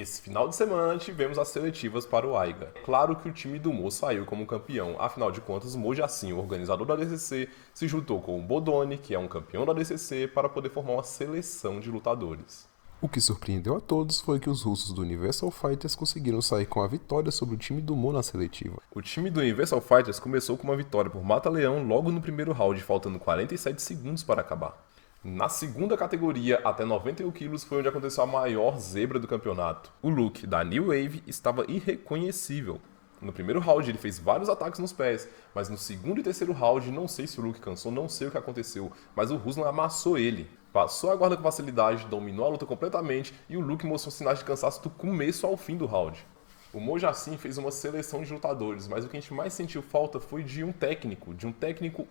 Nesse final de semana tivemos as seletivas para o Aiga. Claro que o time do Mo saiu como campeão, afinal de contas, Mo Jassin, o organizador da DCC, se juntou com o Bodoni, que é um campeão da DCC, para poder formar uma seleção de lutadores. O que surpreendeu a todos foi que os russos do Universal Fighters conseguiram sair com a vitória sobre o time do Mo na seletiva. O time do Universal Fighters começou com uma vitória por mata-leão logo no primeiro round, faltando 47 segundos para acabar. Na segunda categoria, até 91 quilos, foi onde aconteceu a maior zebra do campeonato. O Luke, da New Wave, estava irreconhecível. No primeiro round ele fez vários ataques nos pés, mas no segundo e terceiro round, não sei se o Luke cansou, não sei o que aconteceu, mas o Ruslan amassou ele. Passou a guarda com facilidade, dominou a luta completamente e o Luke mostrou sinais de cansaço do começo ao fim do round. O Mo Jassin fez uma seleção de lutadores, mas o que a gente mais sentiu falta foi de um técnico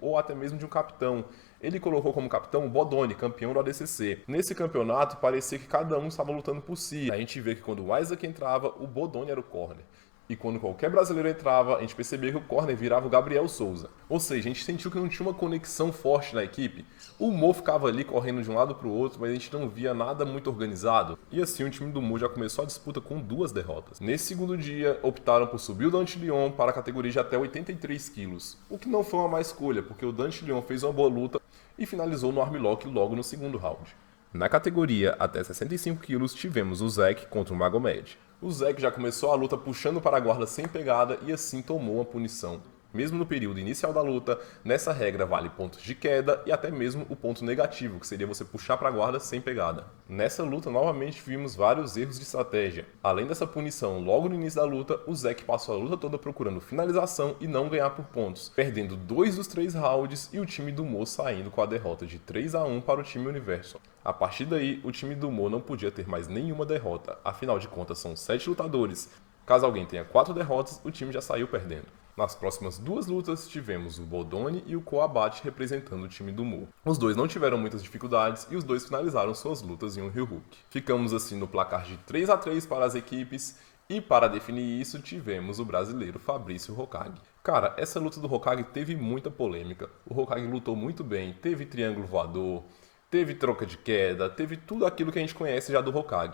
ou até mesmo de um capitão. Ele colocou como capitão o Bodoni, campeão do ADCC. Nesse campeonato, parecia que cada um estava lutando por si. A gente vê que quando o Isaac entrava, o Bodoni era o corner. E quando qualquer brasileiro entrava, a gente percebia que o corner virava o Gabriel Souza. Ou seja, a gente sentiu que não tinha uma conexão forte na equipe. O Mo ficava ali correndo de um lado para o outro, mas a gente não via nada muito organizado. E assim o time do Mo já começou a disputa com 2 derrotas. Nesse segundo dia, optaram por subir o Dante Leon para a categoria de até 83 quilos. O que não foi uma má escolha, porque o Dante Leon fez uma boa luta e finalizou no armlock logo no segundo round. Na categoria até 65 quilos, tivemos o Zack contra o Magomed. O Zack já começou a luta puxando para a guarda sem pegada e assim tomou uma punição. Mesmo no período inicial da luta, nessa regra vale pontos de queda e até mesmo o ponto negativo, que seria você puxar para a guarda sem pegada. Nessa luta, novamente vimos vários erros de estratégia. Além dessa punição, logo no início da luta, o Zack passou a luta toda procurando finalização e não ganhar por pontos, perdendo 2 dos 3 rounds e o time do Mo saindo com a derrota de 3-1 para o time Universal. A partir daí, o time do Mo não podia ter mais nenhuma derrota, afinal de contas são 7 lutadores. Caso alguém tenha 4 derrotas, o time já saiu perdendo. Nas próximas 2 lutas, tivemos o Bodoni e o Koabate representando o time do Mo. Os dois não tiveram muitas dificuldades e os dois finalizaram suas lutas em um heel hook. Ficamos assim no placar de 3-3 para as equipes e para definir isso tivemos o brasileiro Fabrício Hokage. Cara, essa luta do Hokage teve muita polêmica. O Hokage lutou muito bem, teve triângulo voador, teve troca de queda, teve tudo aquilo que a gente conhece já do Hokage.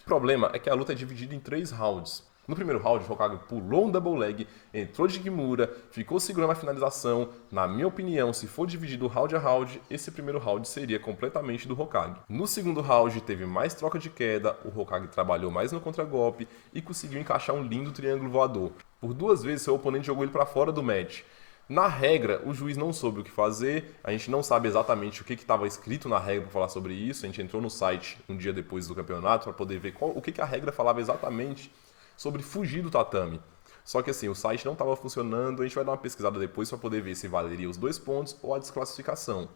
O problema é que a luta é dividida em 3 rounds. No primeiro round, o Hokage pulou um double leg, entrou de Kimura, ficou segurando a finalização. Na minha opinião, se for dividido round a round, esse primeiro round seria completamente do Hokage. No segundo round, teve mais troca de queda, o Hokage trabalhou mais no contragolpe e conseguiu encaixar um lindo triângulo voador. Por 2 vezes, seu oponente jogou ele para fora do match. Na regra, o juiz não soube o que fazer, a gente não sabe exatamente o que estava escrito na regra para falar sobre isso, a gente entrou no site um dia depois do campeonato para poder ver o que a regra falava exatamente sobre fugir do tatame. Só que assim, o site não estava funcionando, a gente vai dar uma pesquisada depois para poder ver se valeria os 2 pontos ou a desclassificação.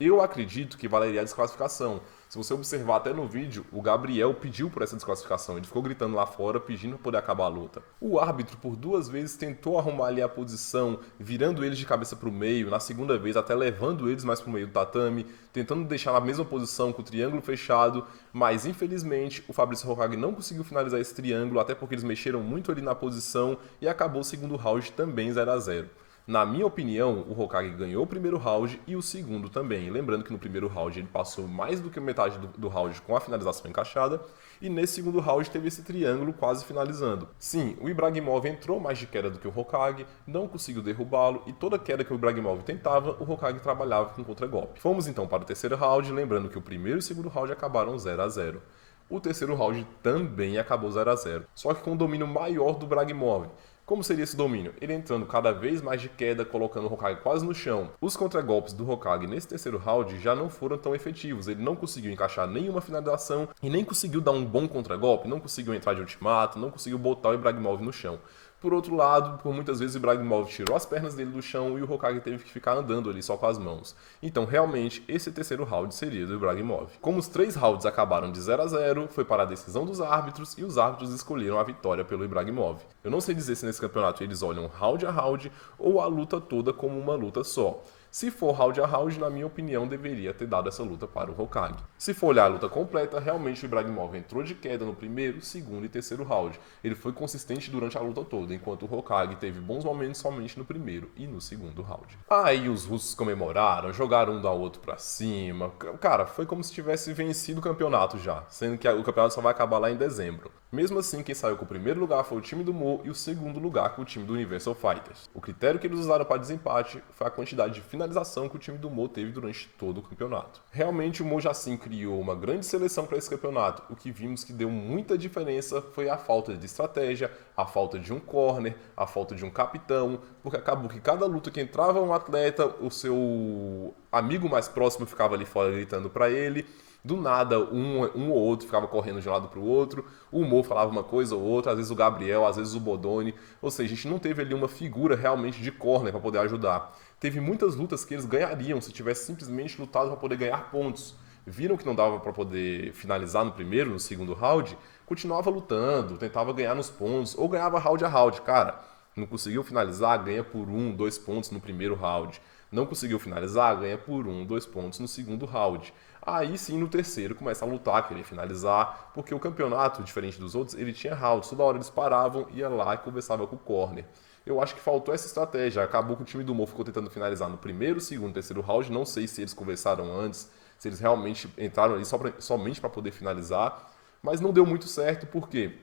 Eu acredito que valeria a desclassificação. Se você observar até no vídeo, o Gabriel pediu por essa desclassificação. Ele ficou gritando lá fora, pedindo para poder acabar a luta. O árbitro, por 2 vezes, tentou arrumar ali a posição, virando eles de cabeça para o meio. Na segunda vez, até levando eles mais para o meio do tatame, tentando deixar na mesma posição com o triângulo fechado. Mas, infelizmente, o Fabrício Hokage não conseguiu finalizar esse triângulo, até porque eles mexeram muito ali na posição e acabou o segundo round também 0-0. Na minha opinião, o Hokage ganhou o primeiro round e o segundo também. Lembrando que no primeiro round ele passou mais do que metade do round com a finalização encaixada. E nesse segundo round teve esse triângulo quase finalizando. Sim, o Ibragimov entrou mais de queda do que o Hokage, não conseguiu derrubá-lo e toda queda que o Ibragimov tentava, o Hokage trabalhava com contragolpe. Fomos então para o terceiro round, lembrando que o primeiro e o segundo round acabaram 0-0. O terceiro round também acabou 0-0, só que com um domínio maior do Ibragimov. Como seria esse domínio? Ele entrando cada vez mais de queda, colocando o Hokage quase no chão. Os contragolpes do Hokage nesse terceiro round já não foram tão efetivos. Ele não conseguiu encaixar nenhuma finalização e nem conseguiu dar um bom contragolpe, não conseguiu entrar de ultimato, não conseguiu botar o Ibragimov no chão. Por outro lado, por muitas vezes o Ibragimov tirou as pernas dele do chão e o Hokage teve que ficar andando ali só com as mãos. Então, realmente, esse terceiro round seria do Ibragimov. Como os 3 rounds acabaram de 0-0, foi para a decisão dos árbitros e os árbitros escolheram a vitória pelo Ibragimov. Eu não sei dizer se nesse campeonato eles olham round a round ou a luta toda como uma luta só. Se for round a round, na minha opinião, deveria ter dado essa luta para o Hokage. Se for olhar a luta completa, realmente o Ibragimov entrou de queda no primeiro, segundo e terceiro round. Ele foi consistente durante a luta toda, enquanto o Hokage teve bons momentos somente no primeiro e no segundo round. Aí os russos comemoraram, jogaram um do outro pra cima. Cara, foi como se tivesse vencido o campeonato já, sendo que o campeonato só vai acabar lá em dezembro. Mesmo assim, quem saiu com o primeiro lugar foi o time do Mo e o segundo lugar com o time do Universal Fighters. O critério que eles usaram para desempate foi a quantidade de finalização que o time do Mo teve durante todo o campeonato. Realmente o Mo Jassim criou uma grande seleção para esse campeonato. O que vimos que deu muita diferença foi a falta de estratégia, a falta de um corner, a falta de um capitão, porque acabou que cada luta que entrava um atleta, o seu amigo mais próximo ficava ali fora gritando para ele. Do nada, um ou outro ficava correndo de um lado para o outro, o Mo falava uma coisa ou outra, às vezes o Gabriel, às vezes o Bodoni, ou seja, a gente não teve ali uma figura realmente de corner para poder ajudar. Teve muitas lutas que eles ganhariam se tivesse simplesmente lutado para poder ganhar pontos. Viram que não dava para poder finalizar no primeiro, no segundo round, continuava lutando, tentava ganhar nos pontos, ou ganhava round a round. Cara, não conseguiu finalizar, ganha por 1, 2 pontos no primeiro round. Não conseguiu finalizar, ganha por 1, 2 pontos no segundo round. Aí sim, no terceiro, começa a lutar, querer finalizar, porque o campeonato, diferente dos outros, ele tinha rounds. Toda hora eles paravam, ia lá e conversava com o corner. Eu acho que faltou essa estratégia. Acabou que o time do Mo ficou tentando finalizar no primeiro, segundo, terceiro round. Não sei se eles conversaram antes, se eles realmente entraram ali somente para poder finalizar. Mas não deu muito certo, porque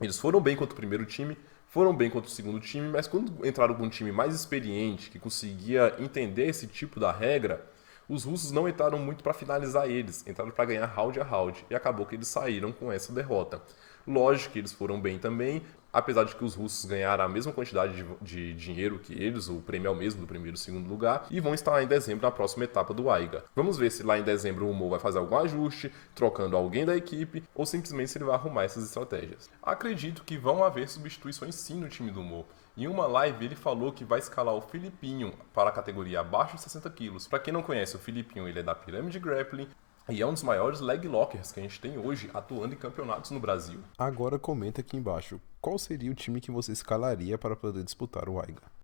eles foram bem contra o primeiro time, foram bem contra o segundo time, mas quando entraram com um time mais experiente, que conseguia entender esse tipo da regra, os russos não entraram muito para finalizar eles, entraram para ganhar round a round, e acabou que eles saíram com essa derrota. Lógico que eles foram bem também, apesar de que os russos ganharam a mesma quantidade de dinheiro que eles, o prêmio é o mesmo do primeiro e segundo lugar, e vão estar lá em dezembro na próxima etapa do AIGA. Vamos ver se lá em dezembro o Mo vai fazer algum ajuste, trocando alguém da equipe, ou simplesmente se ele vai arrumar essas estratégias. Acredito que vão haver substituições sim no time do Mo. Em uma live ele falou que vai escalar o Filipinho para a categoria abaixo de 60 quilos. Para quem não conhece, o Filipinho ele é da Pirâmide Grappling, e é um dos maiores leg lockers que a gente tem hoje, atuando em campeonatos no Brasil. Agora comenta aqui embaixo, qual seria o time que você escalaria para poder disputar o AIGA?